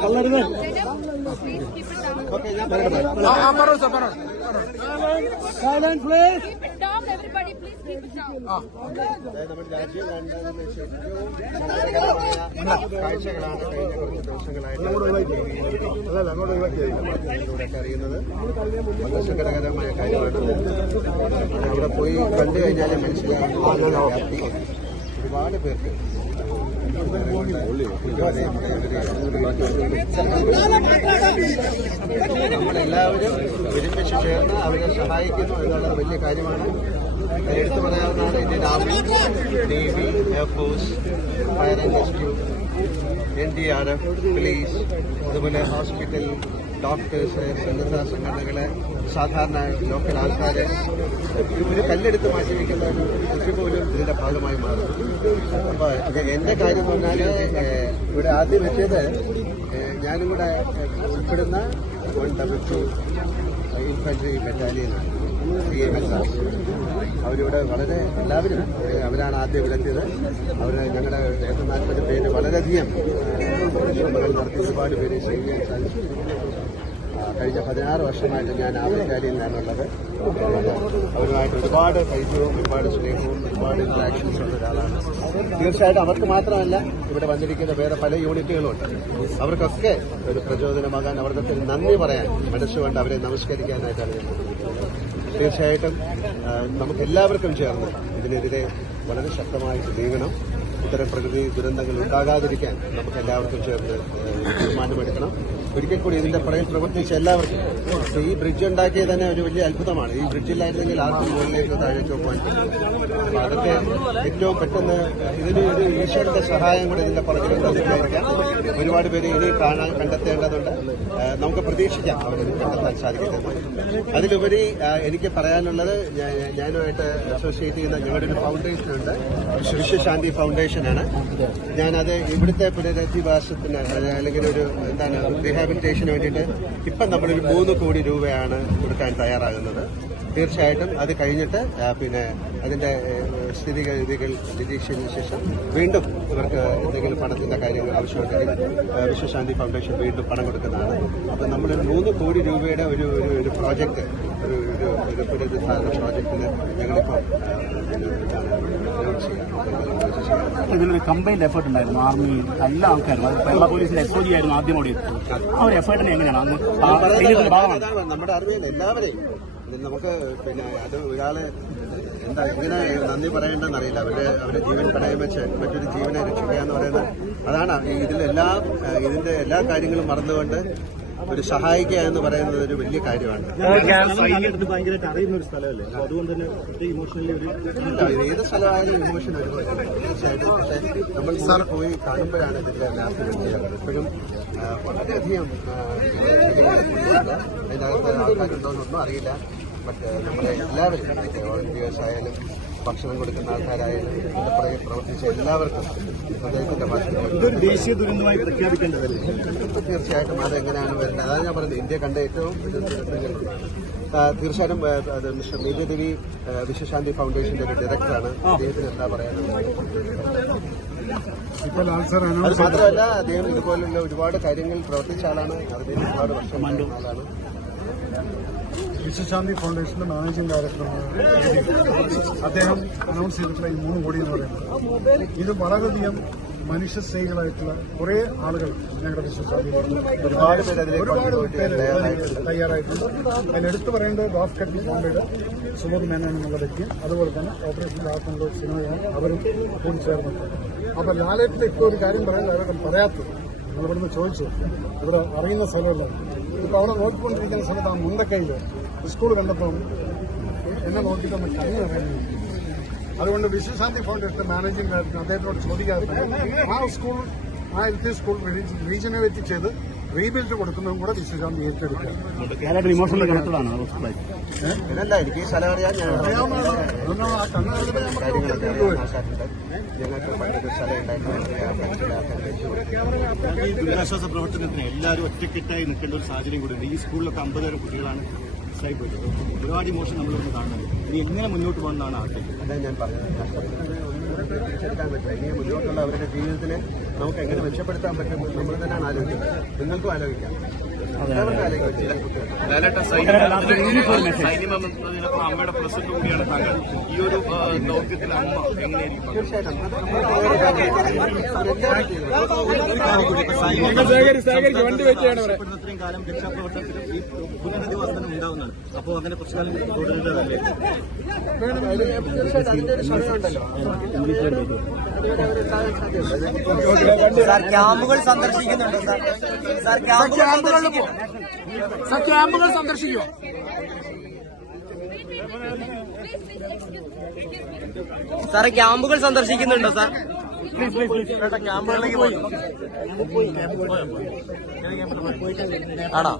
കള്ളരുത് Please keep it down. Silent please Everybody, please keep it down. കാഴ്ചകളാണ് കഴിഞ്ഞ കുറച്ച് ദിവസങ്ങളായിട്ട് മാധ്യമങ്ങളിലൂടെയൊക്കെ അറിയുന്നത് വളരെ സങ്കടകരമായ കാര്യമാണ് അവിടെ പോയി കണ്ടു കഴിഞ്ഞാൽ മനസ്സിലാക്കി ഒരുപാട് പേർക്ക് നമ്മളെല്ലാവരും ഒരുമിച്ച് ചേർന്ന് അവരെ സഹായിക്കുന്നു എന്നുള്ള വലിയ കാര്യമാണ്. എടുത്തു പറയാവുന്നതാണ്. Indian army navy air force fire and rescue N D R F police അതുപോലെ ഹോസ്പിറ്റൽ ഡോക്ടേഴ്സ് സന്നദ്ധ സംഘടനകളെ സാധാരണ ലോക്കൽ ആൾക്കാരെ ഒരു കല്ലെടുത്ത് മാറ്റി വയ്ക്കുന്ന കൃഷി പോലും ഇതിന്റെ ഭാഗമായി മാറും അപ്പോൾ എന്റെ കാര്യം പറഞ്ഞാൽ ഇവിടെ ആദ്യം ഏഹ്, ഞാനും കൂടെ ഉൾപ്പെടുന്ന വൺ ഡബിൾ ടു ഇൻഫൻട്രി ബറ്റാലിയനാണ് സി എം എസ് ആർ അവരിവിടെ വളരെ എല്ലാവരും അവരാണ് ആദ്യം ഇവിടെ എത്തിയത്. അവർ ഞങ്ങളുടെ നാൽപ്പത് പേര് വളരെയധികം നടത്തി ഒരുപാട് പേര് ചെയ്യാൻ സാധിച്ചു കഴിഞ്ഞ പതിനാറ് വർഷമായിട്ട് ഞാൻ ആഫ്രിക്കയിൽ നിന്നുള്ളത് അവരുമായിട്ട് ഒരുപാട് പരിചയവും ഒരുപാട് സ്നേഹവും ഒരുപാട് ഇന്ററാക്ഷൻസ് ഉള്ള ഒരാളാണ് തീർച്ചയായിട്ടും അവർക്ക് മാത്രമല്ല ഇവിടെ വന്നിരിക്കുന്ന വേറെ പല യൂണിറ്റുകളുണ്ട് അവർക്കൊക്കെ ഒരു പ്രചോദനമാകാൻ അവരുടെ ഒരു നന്ദി പറയാൻ മനസ്സുകൊണ്ട് അവരെ നമസ്കരിക്കാനായിട്ടാണ് ഞാൻ. തീർച്ചയായിട്ടും നമുക്ക് എല്ലാവർക്കും ചേർന്ന് ഇതിനെതിരെ വളരെ ശക്തമായിട്ട് നീങ്ങണം ഇത്തരം പ്രകൃതി ദുരന്തങ്ങൾ ഉണ്ടാകാതിരിക്കാൻ നമുക്ക് എല്ലാവർക്കും ചേർന്ന് തീരുമാനമെടുക്കണം. ഒരിക്കൽ കൂടി ഇതിന്റെ പുറകിൽ പ്രവർത്തിച്ച എല്ലാവർക്കും ഈ ബ്രിഡ്ജ് ഉണ്ടാക്കിയത് തന്നെ ഒരു വലിയ അത്ഭുതമാണ്. ഈ ബ്രിഡ്ജില്ലായിരുന്നെങ്കിൽ ആർക്കും മുകളിലേക്ക് താഴേക്ക് അപ്പൊ അതൊക്കെ ഏറ്റവും പെട്ടെന്ന് ഇതിന് ഒരു ഈശ്വരന്റെ സഹായം കൂടി ഇതിന്റെ വിചാരിക്കാം ഒരുപാട് പേര് ഇനി കാണാൻ കണ്ടെത്തേണ്ടതുണ്ട്. നമുക്ക് പ്രതീക്ഷിക്കാം അവരത് കണ്ടെത്താൻ സാധിക്കട്ടെ അതിലുപരി എനിക്ക് പറയാനുള്ളത് ഞാനുമായിട്ട് അസോസിയേറ്റ് ചെയ്യുന്ന ഞങ്ങളുടെ ഒരു ഫൗണ്ടേഷൻ ഉണ്ട്. വിശ്വശാന്തി ഫൗണ്ടേഷനാണ് ഞാനത് ഇവിടുത്തെ പുനരധിവാസത്തിന് അല്ലെങ്കിൽ ഒരു എന്താണ് റീഹാബിലിറ്റേഷന് വേണ്ടിയിട്ട് ഇപ്പം നമ്മളൊരു മൂന്ന് കോടി രൂപയാണ് കൊടുക്കാൻ തയ്യാറാകുന്നത്. തീർച്ചയായിട്ടും അത് കഴിഞ്ഞിട്ട് പിന്നെ അതിന്റെ സ്ഥിതിഗതികൾ നിരീക്ഷിച്ചതിന് ശേഷം വീണ്ടും ഇവർക്ക് എന്തെങ്കിലും പണത്തിന്റെ കാര്യങ്ങൾ ആവശ്യമുണ്ടെങ്കിൽ വിശ്വശാന്തി ഫൗണ്ടേഷൻ വീണ്ടും പണം കൊടുക്കുന്നതാണ്. അപ്പം നമ്മൾ മൂന്ന് കോടി രൂപയുടെ ഒരു ഒരു ഒരു പ്രോജക്റ്റ് ഒരു ഒരു ഒരു പുനരുദ്ധാരണ പ്രോജക്റ്റിന് ഞങ്ങളിപ്പോൾ ഇതിലൊരു കമ്പൈൻഡ് എഫേർട്ട് ഉണ്ടായിരുന്നു. ആർമി എല്ലാ ആൾക്കാരും അത് കേരള പോലീസിന്റെ എസ് ഒ ജി ആയിരുന്നു ആദ്യം ഓടിയത്. ആ ഒരു എഫേർട്ടിനെ എങ്ങനെയാണ്? നമ്മുടെ അറിവിൽ എല്ലാവരെയും നമുക്ക് പിന്നെ അത് ഒരാളെ എന്താ എങ്ങനെ നന്ദി പറയേണ്ടതെന്ന് അറിയില്ല അവരുടെ അവരുടെ ജീവൻ പണയം വെച്ച് മറ്റൊരു ജീവനെ രക്ഷിക്കുക എന്ന് പറയുന്നത് അതാണ് ഇതിലെല്ലാം ഇതിന്റെ എല്ലാ കാര്യങ്ങളും മറന്നുകൊണ്ട് ഒരു സഹായിക്കുക എന്ന് പറയുന്നത് ഒരു വലിയ കാര്യമാണ്. സൈന്യത്തിന് ഭയങ്കരമായിട്ട് അറിയുന്ന ഒരു സ്ഥലമല്ലേ? അപ്പൊ അതുകൊണ്ട് തന്നെ ഇമോഷണലി ഒരു ഇല്ല, ഇത് ഏത് സ്ഥലമായാലും ഇമോഷൻ ഒരുപോലെ തീർച്ചയായിട്ടും പക്ഷേ നമ്മൾ സാർ പോയി കാണുമ്പോഴാണ് ഇതിന്റെ എപ്പോഴും ആ, വളരെയധികം അതിനകത്ത് ആൾക്കാരുണ്ടോ എന്നൊന്നും അറിയില്ല. ബട്ട് നമ്മുടെ എല്ലാവരും വോളണ്ടിയേഴ്സ് ആയാലും ഭക്ഷണം കൊടുക്കുന്ന ആൾക്കാരായാലും ഇതിന്റെ പുറകെ പ്രവർത്തിച്ച എല്ലാവർക്കും അദ്ദേഹത്തിന്റെ ഭാഷ ദേശീയ ദുരന്തമായി പ്രഖ്യാപിക്കേണ്ടതല്ലേ? തീർച്ചയായിട്ടും അതെങ്ങനെയാണ് വരുന്നത്? അതാണ് ഞാൻ പറയുന്നത് ഇന്ത്യ കണ്ട ഏറ്റവും തീർച്ചയായിട്ടും അത് മിസ്റ്റർ മേഘദേവി വിശ്വശാന്തി ഫൗണ്ടേഷന്റെ ഒരു ഡയറക്ടറാണ്. അദ്ദേഹത്തിന് എന്താ പറയാനുള്ളത്? അത് മാത്രമല്ല അദ്ദേഹം ഇതുപോലുള്ള ഒരുപാട് കാര്യങ്ങളിൽ പ്രവർത്തിച്ച ആളാണ്. അദ്ദേഹം ഒരുപാട് വർഷം ആളാണ്. വിശ്വശാന്തി ഫൗണ്ടേഷന്റെ മാനേജിംഗ് ഡയറക്ടറാണ് അദ്ദേഹം അനൗൺസ് ചെയ്തിട്ടുള്ള ഈ മൂന്ന് കോടി എന്ന് പറയുന്നത്. ഇത് വളരെയധികം മനുഷ്യ സ്നേഹികളായിട്ടുള്ള കുറെ ആളുകൾ ഞങ്ങളുടെ വിശ്വശാന്തി ഒരുപാട് പേര് തയ്യാറായിട്ടുണ്ട്. അതിലെടുത്തു പറയേണ്ടത് ഡോഫ് കട്ടി ഫൗണ്ടയുടെ സുബോധ് മേനോൻ എന്നുള്ള വ്യക്തിയും അതുപോലെ തന്നെ ഓപ്പറേഷൻ ലാഭങ്ങളുടെ സിനിമയാണ് അവരും കൂടി ചേർന്നിട്ടുണ്ട് അപ്പൊ ലാലേട്ടിന്റെ ഇപ്പോൾ ഒരു കാര്യം പറയാൻ ലാലേട്ടൻ പറയാത്തത്. നമ്മളിവിടുന്ന് ചോദിച്ചു. ഇവിടെ അറിയുന്ന സ്ഥലമല്ല ഇപ്പൊ അവിടെ നോക്കിക്കൊണ്ടിരിക്കുന്ന സമയത്ത് ആ മുണ്ടക്കൈയിൽ സ്കൂൾ കണ്ടപ്പോൾ എന്നെ നോക്കിയിട്ട് കണ്ണു പറയുന്നു അതുകൊണ്ട് വിശ്വശാന്തി ഫൗണ്ടേഷൻ മാനേജിംഗ് ഡയറക്ടർ അദ്ദേഹത്തോട് ചോദിക്കാറുണ്ട് ആ സ്കൂൾ ആ എൽ പി സ്കൂൾ റീജിയനേറ്റ് ചെയ്ത് റീബിൽഡ് കൊടുക്കുന്നതും കൂടെ വിശ്വശാന്തി ഏറ്റെടുക്കുക. ദുരിതാശ്വാസ പ്രവർത്തനത്തിന് എല്ലാവരും ഒറ്റക്കെട്ടായി നിൽക്കേണ്ട ഒരു സാഹചര്യം കൂടി ഈ സ്കൂളിലൊക്കെ അമ്പതേരം കുട്ടികളാണ്. മിസ്സായി പോയത് ഒരുപാട് ഇമോഷൻ നമ്മളിവിടെ കാണുന്നത് ഇനി എങ്ങനെ മുന്നോട്ട് പോകുന്നതാണ് ആഗ്രഹിക്കുന്നത് അതാണ് ഞാൻ പറഞ്ഞത്. ഇനി മുന്നോട്ടുള്ള അവരുടെ ജീവിതത്തിനെ നമുക്ക് എങ്ങനെ മെച്ചപ്പെടുത്താൻ പറ്റും നമ്മൾ തന്നെയാണ് ആലോചിക്കുന്നത്. നിങ്ങൾക്കും ആലോചിക്കാം. എല്ലാവർക്കും ആലോചിക്കാം ചില കുട്ടികൾ സൈന്യം എന്നതിനൊപ്പം അമ്മയുടെ പ്രസന്റ് കൂടിയാണ് താങ്കൾ ഈ ഒരു ആ, ദൗത്യത്തിൽ അമ്മ എങ്ങനെയായിരിക്കും ഇത്രയും കാലം ഈ പുനരധിവാസനം ഉണ്ടാവുന്നതാണ് അപ്പോൾ അങ്ങനെ കുറച്ചു കാലം തുടരുന്നതല്ലേ സാർ ക്യാമ്പുകൾ സന്ദർശിക്കുന്നുണ്ട് സർ സാർ ക്യാമ്പുകൾ സാർ ക്യാമ്പുകൾ സന്ദർശിക്കുമോ സാറേ ക്യാമ്പുകൾ സന്ദർശിക്കുന്നുണ്ടോ സാർ? ക്യാമ്പുകളിലേക്ക് പോയി ആണോ?